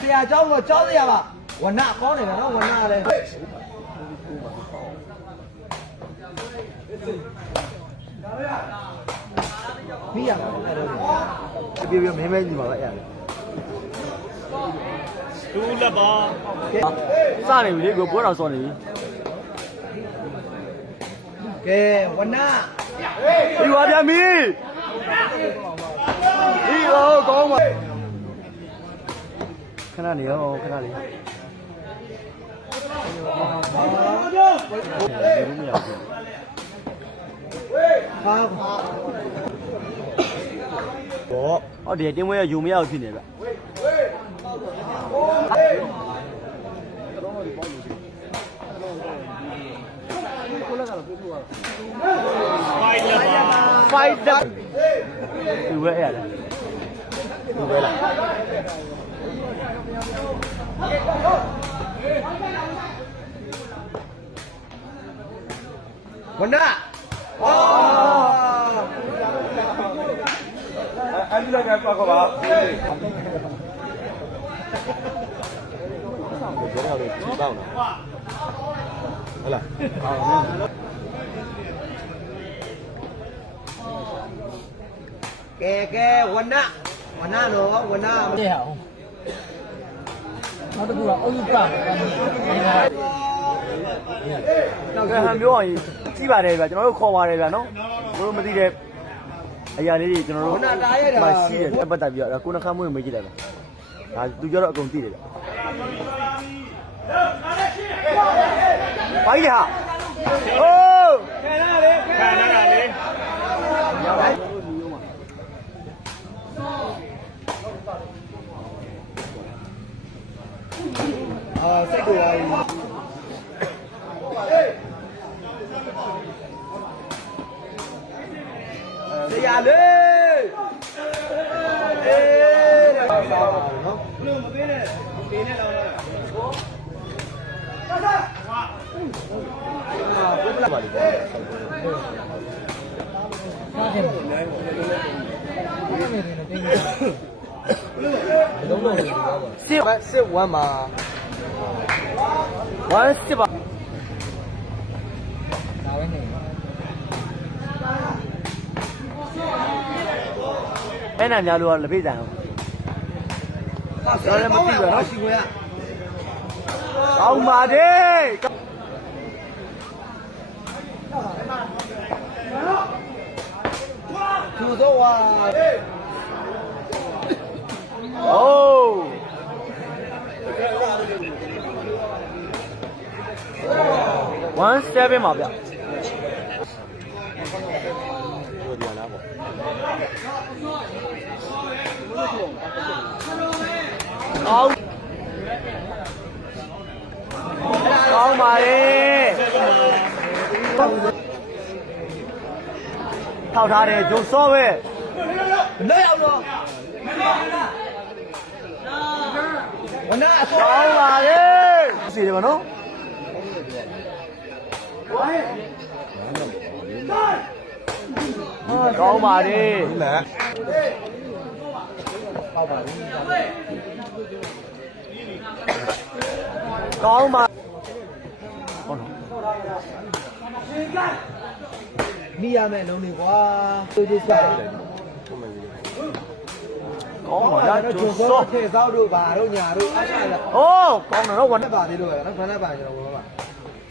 ဆရာเจ้าတော့ကြောက်ရပါဝနကောင်းနေတာနော်ဝနလည်းပြီးရပါပြေပြေမင်းမဲညီပါပဲအဲ့တူလက်ပါစနေပြီလေကိုပွဲတော်စောနေပြီကဲဝနဒီပါဗျာမီဒီကောင်းပါခဏနေရောခဏလေးမရဘူးဟာဘောဟုတ်တယ်တင်းမွေးရယူမရဘူးဖြစ်နေဗျဖိုက်တာဒီဝဲရတယ်ဒီဝဲလားဝနအဲ့ဒီလည်းကောက်ပါဘယ်တော့လဲချီပေါင်းလားဟုတ်လားကဲဝနနော်ဝနမသိအောင်နောက်တစ်ခုကအုပ်စုပါနောက်ကဟန်ပြောရင်ကြီးပါတယ်ဗျာကျွန်တော်တို့ခေါ်ပါတယ်ဗျာနော်ဘယ်လိုမသိတဲ့အရာလေးတွေကျွန်တော်တို့မရှိတယ်ပတ်သက်ပြီးတော့ကိုနှခမ်းမွေးမေးကြည့်လိုက်ပါဒါသူပြောတော့အကုန်သိတယ်ဗျဘိုင်းလေဟာအိုးခံရတာလေစိတ်ကိုရည်ဆရာလေးအေးနော်ဘလို့မပေးနဲ့ပေးနဲ့တော့ဟုတ်ပါလိမ့်စစ်ဝမ်းမှာဝမ်းစစ်ပါဒါပဲနေအဲ့နာညာလို့ကလက်ဖိတ်တန်ဟုတ်တယ်မသိဘူးနော်ရှိခွေးကောင်းပါတယ်သူတော့ဝါโอ้17ပါဗျပြောဒီလားပေါ့ကောင်းပါရဲ့ထောက်ထားတယ်ဂျိုစောပဲလက်အောင်တော့ဝနအစောကောင်းပါရဲ့စီတယ်ဗောနော်ကောင်းပါတယ်ဒီမဲ့ကောင်းပါဟုတ်နော်မိရမယ်လုံးနေကွာသူကြီးစားတယ်ကောင်းပါလားကျိုးစောထဲသောက်တို့ဘာတို့ညာတို့အားစားလားအိုးကောင်းတယ်နော်ဝမ်းနဲ့ပါသေးလို့ပဲနော်ခဏပါကျွန်တော်ဘာ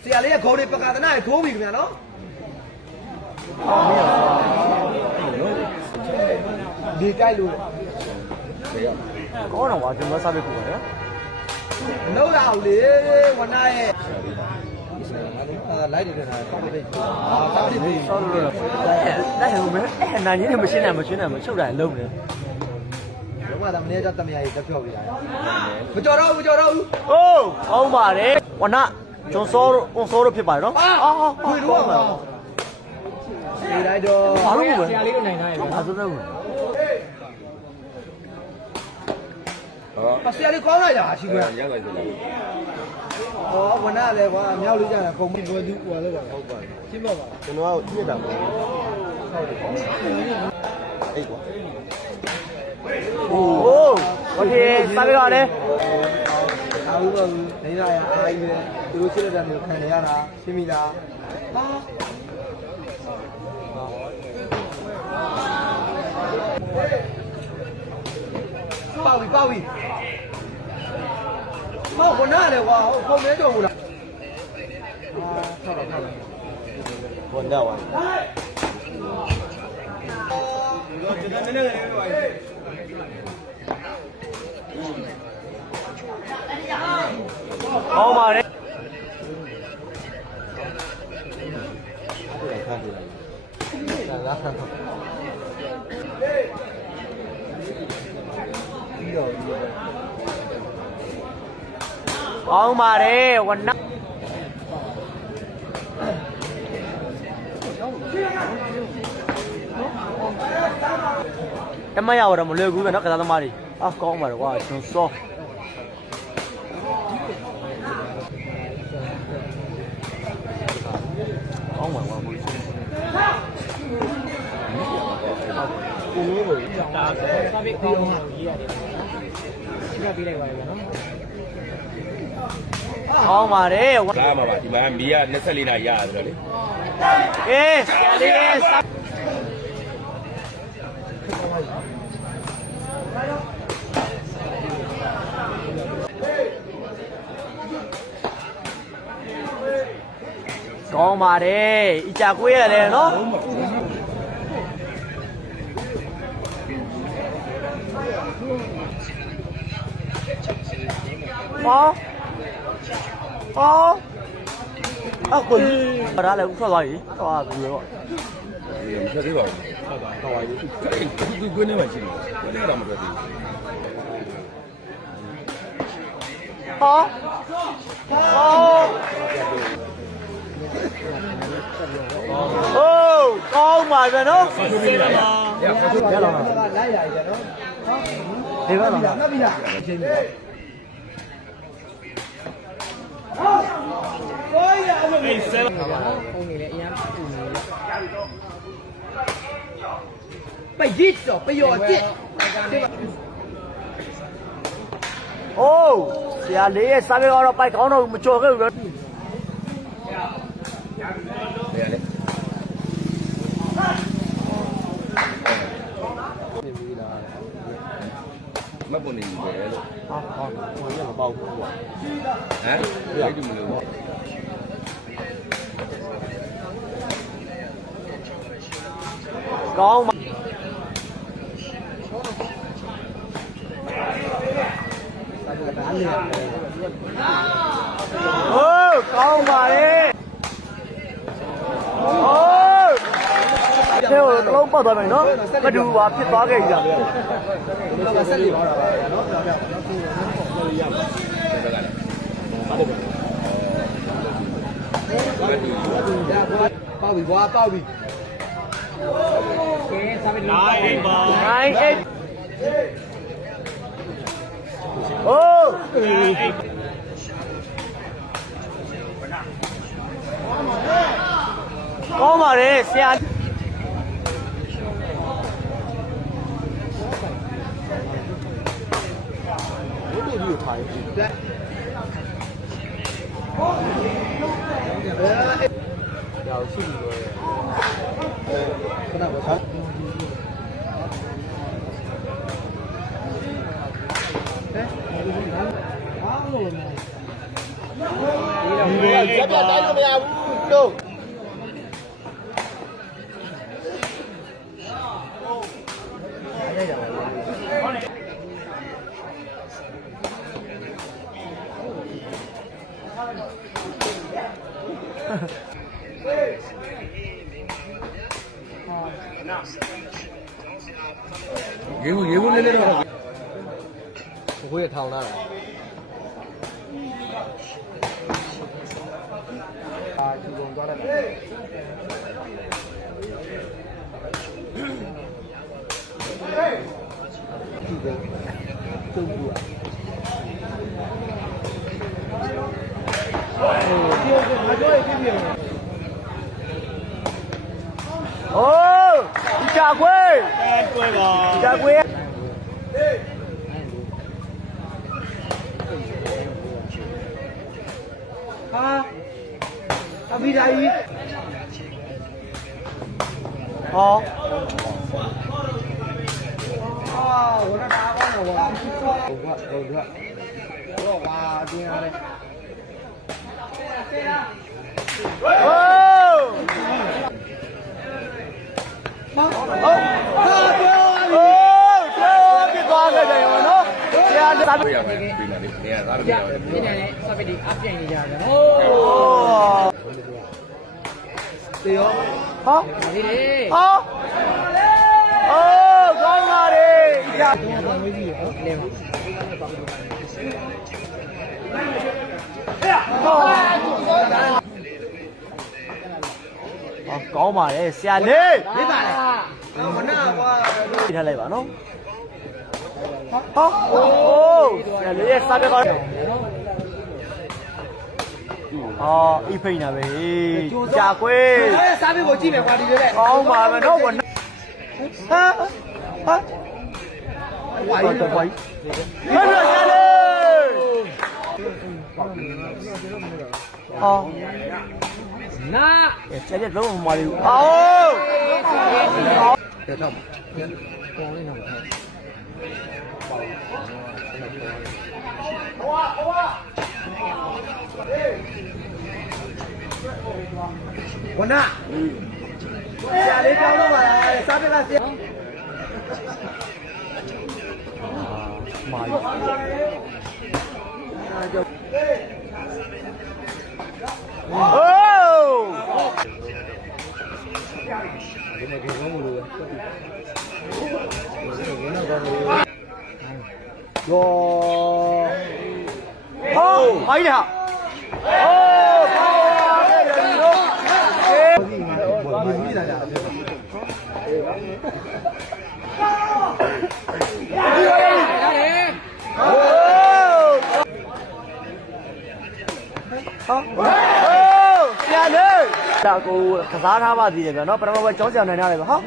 ဆရာလေးကခေါင်းလေးပကာသနားထိုးပြီခင်ဗျာနော်ဒီတိုက်လို့ကောင်းတော့ကွာကျွန်တော်စားပေးဖို့ပါနော်မနှုတ်ရအောင်လေဝနရဲ့လိုက်တယ်ဆိုတာတောက်ပေးတောက်ပေးဆောလို့လိုက်ဟိုမဲနာကြီးနဲ့မရှင်းနဲ့မချုပ်တာအလုံးနေဘုရားသမီးကြတမယာကြီးတက်ဖြောက်ပြရတယ်မကြော်တော့ဘူးအိုးကောင်းပါတယ်ဝနကျွန်းစောတို့ဖြစ်ပါတယ်နော်ခွေတော့ပါဒီလိုက်တော့ဘာလို့ပဲဆရာလေးကိုနိုင်ထားရဲ့ဘာဆိုတော့ဆရာလေးကောင်းလိုက်တာရှိခွင့်ရောက်လိုက်တယ်ဟောဝနလည်းကွာမြောက်လေးကြတာခုံပြီးဘောသူဟိုလည်းပါဟုတ်ပါရှင်းပါပါကျွန်တော်ကပြည့်တာပေါ့ဟုတ်တယ်အေးကွာ โอ้โอเคစားကြရလဲ အာဘူးပါဘူးနေလာရအားကြီးပဲသူတို့ချစ်တဲ့မျိုးခံရတာရှင်းပြီလားပေါပြီပေါပြီမောက်ခဏလေကွာဟိုခုံမဲကြော်ဘူးလားထောက်တော့ထောက်တယ် ဝန်တော့ပါ ကျွန်တော်နည်းနည်းလေးပြောပါ ကောင်းပါတယ် ကောင်းပါတယ်ဝနတမရတော့မလွယ်ဘူးပဲเนาะကစားသမားတွေအာကောင်းပါတယ်ကွာကျွန်စောကောင်းပါကွာဘူးကိုမျိုးကိုဒါစာပေကောင်းရေးရတယ်ပြပေးလိုက်ပါလေနော်ကောင်းပါတယ် ကားမှာပါဒီမှာမီးက24နာရီရဆိုတော့လေ အေးလေးစကောင်းပါတယ်အကြကွေးရတယ်နော်ဟောအခုဒါလည်းဥထွက်သွားပြီသွားပြီတော့ မထွက်သေးပါဘူးဟုတ်ပါဟောပါဘူးဒီကွင်းထဲမှာရှိတယ်ကွင်းထဲတော့မထွက်သေးဘူး ဟောโอ้ကောင်းပါပဲနော်ရလာပါလိုက်ရရနော် ဒီဘက်လာ မှတ်ပြီလားအချိန်ပြီကိုရအောင်မေးဆဲပုံနေလေအရင်ပူနေလေပိတ်ရစ်တော့ပျော်ကျစ် โอ้ဆရာလေးရဲ့စားကြတော့ပိုက်ကောင်းတော့မကြော်ခဲ့ဘူးတော့ မပုံနေပြီပဲလို့ ဟာကိုရမပေါ့ဘူးကွာ ဟမ်ရိုက်တယ်မလို့ ကောင်းပါโอ้ကောင်းပါလေโอ้เท่าလုံးပတ်သွားမယ်နော်မတူပါဖြစ်သွားခဲ့ကြတယ် တော့ဆက်နေပါတော့နော်ပြောပြပေါက်ပြီကွာပေါက်ပြီကဲစားပြီနိုင်ပါ 9 8โอ้ကောင်းပါလေဆရာဘုဒ္ဓကြီးကိုထားရင်ရောရှိပြီလို့ခဏပါစားအားလုံးဒီတော့ကြက်ပြတိုင်းလို့မရဘူးတို့ရေဘူးလေးလေးတော့ ကိုရထောင်လာတာအာချူကုန်သွားတယ်ချူကုန်ကျုပ်ဘူးอ่ะဒီငါတို့ရဲ့ပြပြ โอ้จ่าကွေး ကွဲပါ จ่าကွေး ဟာအဘိဓာကြီးဟောဝရတာပါနော်ဝါဟုတ်တော့ဝါတင်းရတယ် ဟိုးပြသွားခဲ့တယ်ရောနော်ဆရာသာပြ ရမယ်ဒီမှာလေနေရာသားလို့ပြောတယ် ပြင်းတယ်လေစပက်ဒီအပြိုင်နေကြတယ်ဟိုးတေရော ဟော ဒီလေ ဟောအိုးကောင်းပါလေကြာ တော့မွေးကြီးရောလေပါ ကောင်းပါလေဆရာလေး လေးပါလေမနာကွာ ပြထားလိုက်ပါနော်ဟောအိုးဆရာလေးရဲ့စားပြကောင်းအော်အိဖိနေပဲကြာကွေး စားပြီးကိုကြည့်မယ်ကွာဒီလိုလေ ကောင်းပါမယ်နော်ဟာဟာ ဝါရီတော့ဝါရီ မရဆရာလေးဟော နာ ဆရာလေးလုံးမမလေးအော် တဲ့တော့ပေါ်နေတော့ဝနာဆရာလေးကြောင်းတော့ပါလားစားပြကဆရာ မာရီဟိုးယောဟောမိုင်းလာဟိုးပါခဲ့တယ်လို့ ဒီလာတာ ဆရာလေးဒါကိုကစားထားပါသေးတယ်ဗျာနော်ပထမဘက်ကြောင်းကြံနိုင်ရတယ်ဗျာဟာ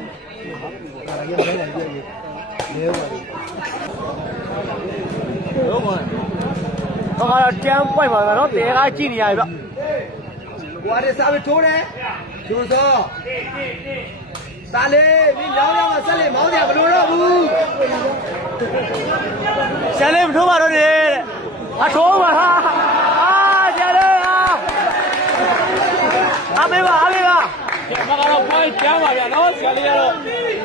တော့ကတော့တန်းပွိုက်ပါဗျာနော်တဲကားကြည့်နေရပြီဗျ ဘွားတွေစားပြီးထိုးတယ်ကျိုးစောသားလေးမင်းရောင်းရမှာဆက်လေမောင်းကြမလို့တော့ဘူး ဆရာလေးမထိုးပါတော့နဲ့အထိုးပါဟာဆရာလေးဟာအမေပါအမေပါ မကတော့ဖိုင်းကျမ်းပါဗျာနော်ဆရာလေးကတော့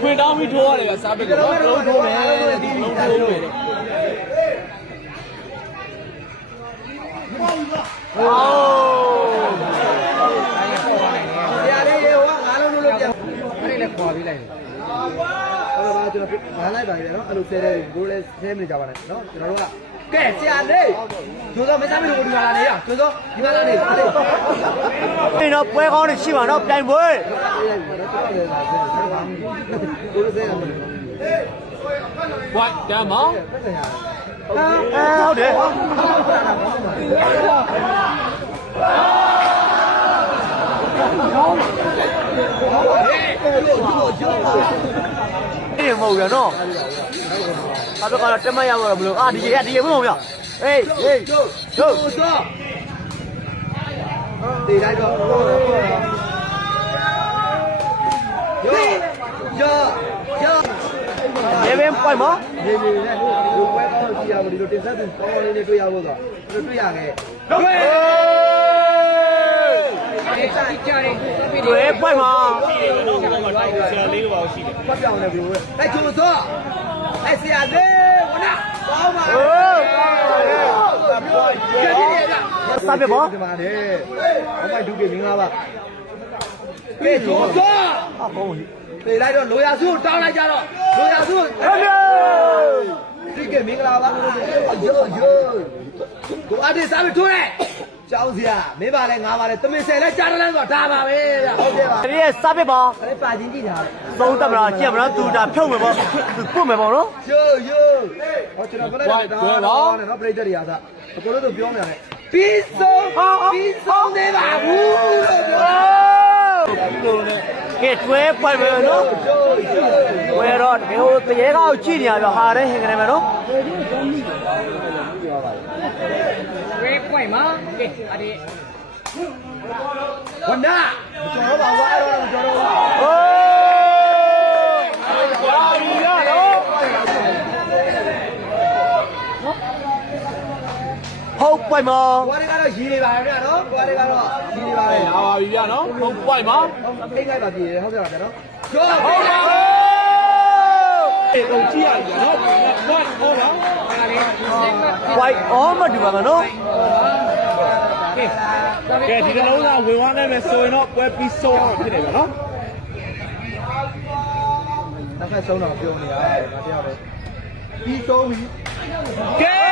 ခွင်တောင်းပြီးထိုးရတယ်ဗျာစားပစ်ကတော့လုံးထိုးမယ်ဒီလုံးထိုးမယ်တဲ့ โอ้ ဆရာလေးရေဟောငါလုံးလို့ပြန်အဲ့ဒီလည်းခေါ်ပြီးလိုက်တယ်အဲ့တော့ကျွန်တော်ငါလိုက်ပါလေနော်အဲ့လိုဆဲတဲ့ဘိုးလည်းဆဲမကြပါနဲ့နော်ကျွန်တော်တို့ကကဲဆရာလေးကျိုးစောမစားမလို့ဒီမှာလာနေရကျိုးစောဒီမှာလာနေဟာလေး นี่เนาะပွဲကောင်းနေရှိပါเนาะပြိုင်ပွဲ ဘိုးလည်းဆဲရမယ် ဝိုင်းတမ်းမောင်း ဟုတ်တယ်ဒီမဟုတ်ရเนาะအဲ့တော့ကတော့တက်မရတော့ဘလို့ဒီရေမဟုတ်ရဟေးဟေး ကျိုးစောတေးလိုက်တော့ယော ရေဘင်းပွိုက်မ နေနေနဲ့လူပွဲကောင်းကြည့်ရဖို့ဒီလိုတင်ဆက်သူကောင်းလေးတွေတွေ့ရဖို့ဆိုတော့တွေ့ရခဲ့တွေ့ကြတယ် တွေပွိုက်မ ဆရာလေးကပါရှိတယ် ဖတ်ပြောင်းနေပြီအဲ့ကျိုးစောအဲ့ဆရာလေးဝနာကောင်းပါ ဟိုး ကြည့်ရတာ စားပြပေါ့ ဒီမှာလေအမိုက်ဒုကေမင်္ဂလာပါကဲကျိုးစော ဟာကောင်းပြီ ပြေးလိုက်တော့လိုရာစုတောင်းလိုက်ကြတော့လိုရာစု ဟေး ဒီကေမင်္ဂလာပါယောကိုအတေးစားပြီးထိုးတယ်ကျောင်းစရာမင်းပါလဲငါပါလဲတမင်ဆယ်လဲကြားတယ်လဲဆိုတော့ဒါပါပဲဟုတ်ကဲ့ပါ ဒီရဲ့စားပြပါ အဲ့ပါချင်းကြည့်တာ သုံးတက်မလားကြည့်မလားသူဒါဖြုတ်မယ်ပေါ့သူပုတ်မယ်ပေါ့နော် ယောဟောကျွန်တော်ပြောလိုက်တာတော့နော်ပြိတ္တတွေအားသာအကုန်လုံးတို့ပြောနေတယ်ပြီးဆုံးသေးပါဘူးလို့ပြော ကဲ တွဲပိုက်ပဲနော်ဝယ်တော့ဒီဟိုတရေကောက်ကြည့်နေရတော့ဟာတဲ့ဟင်ကနေမယ်နော် ဝဲပွိုင်မှာကဲအဒီ ဝနာကျော်တော့ပါဝါအဲ့တော့ကျော်တော့ပါ โอ้ยาวดีอ่ะเนาะဟုတ်ပိုက်မ ဝါတွေကတော့ရီနေပါရဲ့နော်ဝါတွေကတော့ရီနေပါရဲ့ လာပါပြီဗျာနော်ဟုတ်ပွိုင်မှာ အိတ်လိုက်ပါပြည်တယ်ဟုတ်ပြပါဗျာနော်ကျော် ဟုတ်ပါဘူး အေးတော့ကြည့်ရပြီနော်ပွိုင်ဟောတော့ဒါလေး ဝိုက်အော်မတူပါမနော် ကဲဒီကလုံးသားဝင်သွားနိုင်မယ်ဆိုရင်တော့ပွဲပြီးဆုံးအောင်ဖြစ်နေပြီနော် တစ်ခါဆုံးတော့ပြောနေတာငါတရားပဲပြီးဆုံးပြီ ကဲ